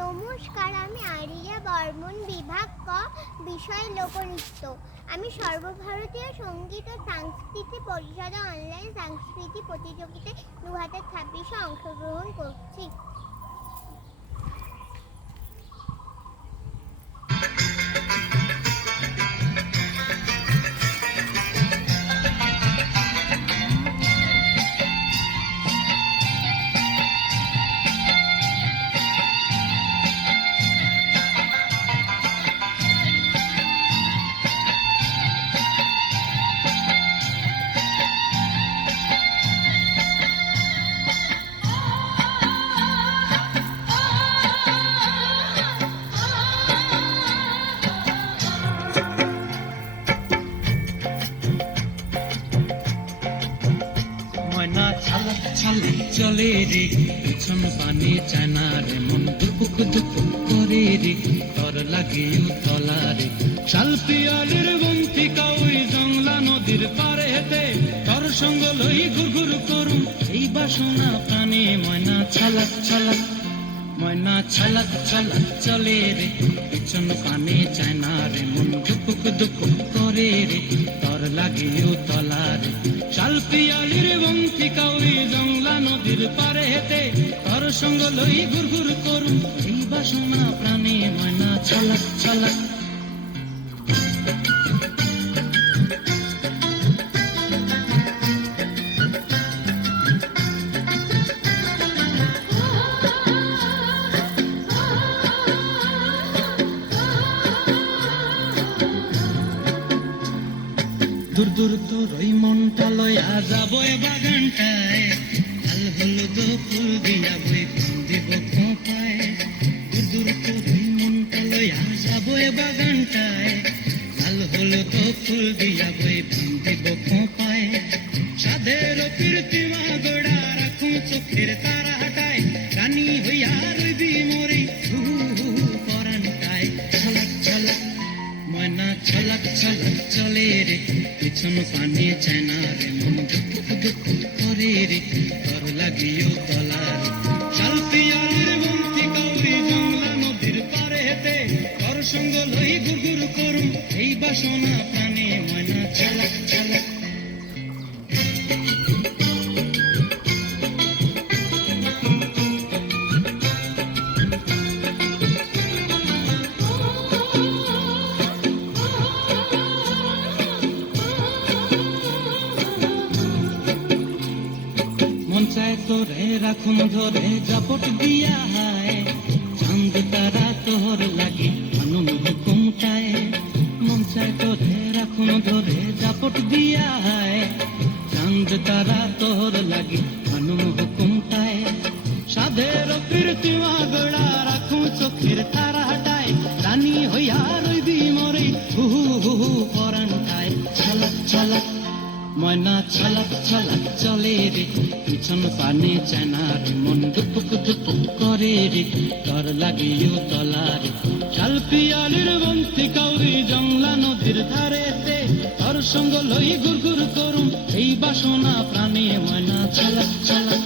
নমস্কার, আমি আরিয়া বর্মন, বিভাগ ক, বিষয় লোকনৃত্য। আমি সর্বভারতীয় সঙ্গীত ও সাংস্কৃতিক পরিষদের অনলাইন সাংস্কৃতিক প্রতিযোগিতায় 2026 অংশগ্রহণ করছি। ময়না ছালাক ছালাক চলে রে, পিছন পানি চায় না রে, মন দুপুক দুপুক করে রে, তর লাগে তলা রে। শাল পিয়ালির বন্তি কাউই জংলা নদীর পারে হেতে, তর সঙ্গ লই ঘুরঘুর করুম এই বাসনা প্রাণে। ময়না ছালাক ছালাক, ময়না ছালাক ছালাক চলে রে, পিছন পানি চায় না রে, মন দুপুক দুপুক করে রে, তর লাগে তলা রে। শাল পিয়ালির বন্তি কাউরি জংলা নদীর পারে হেতে, তর সঙ্গ লই ঘুরঘুর করুম এই বাসনা প্রাণে। ময়না ছালাক ছালাক। দূর দূর তোর ওই মনটা লয়া যাবো বাগানটায়, লাল হলুদ ফুল দিয়া বই দিব খোঁপায়। দূর দূর তোর ওই মনটা লয়া যাবো বাগানটায়, লাল হলুদ ফুল দিয়া বই দিব খোঁপায়। সাধের কীর্তিমা গোড়া রাখুন চোখের তারা হাটায়, রানী হইয়া রইবি মরি হু হু পরানটায়। ছলাক ছলাক, ময়না ছলাক ছলাক চলে রে, পিছন পানি চায় না রে, মন দুপুক দুপুক করে রে, তর লাগিও তলা রে। শাল পিয়ালির বন্তি কাউরি জংলা নদীর পারে হেতে, তর সঙ্গ লই ঘুরঘুর করুম এই বাসনা প্রাণে। ময়না ছলাক ছলাক। মন চায় তোরে রাখুন ধরে জাপট দিয়া হায়, চাঁদ তারা তোর লাগি আনুন হুকুমটায়। মন চায় তোরে রাখুন ধরে জাপট দিয়া হায়, চাঁদ তারা তোর লাগি আনুন হুকুমটায়। সাধের কীর্তিমা গোড়া রাখুন চোখের তারা হাটায়, রানী হইয়া রইবি মরে হু হু পরানটায়। ছলাক ছলাক, ময়না ছলাক ছলাক চলে রে, পিছন পানে চায় না রে, মন দুপুক দুপুক করে রে, তর লাগিও তলা রে। শাল পিয়ালির বন্তি কাউরি জংলা নদীর ধারেতে, তর সঙ্গ লই ঘুরঘুর করুম এই বাসনা প্রাণে। ময়না ছলাক ছলাক।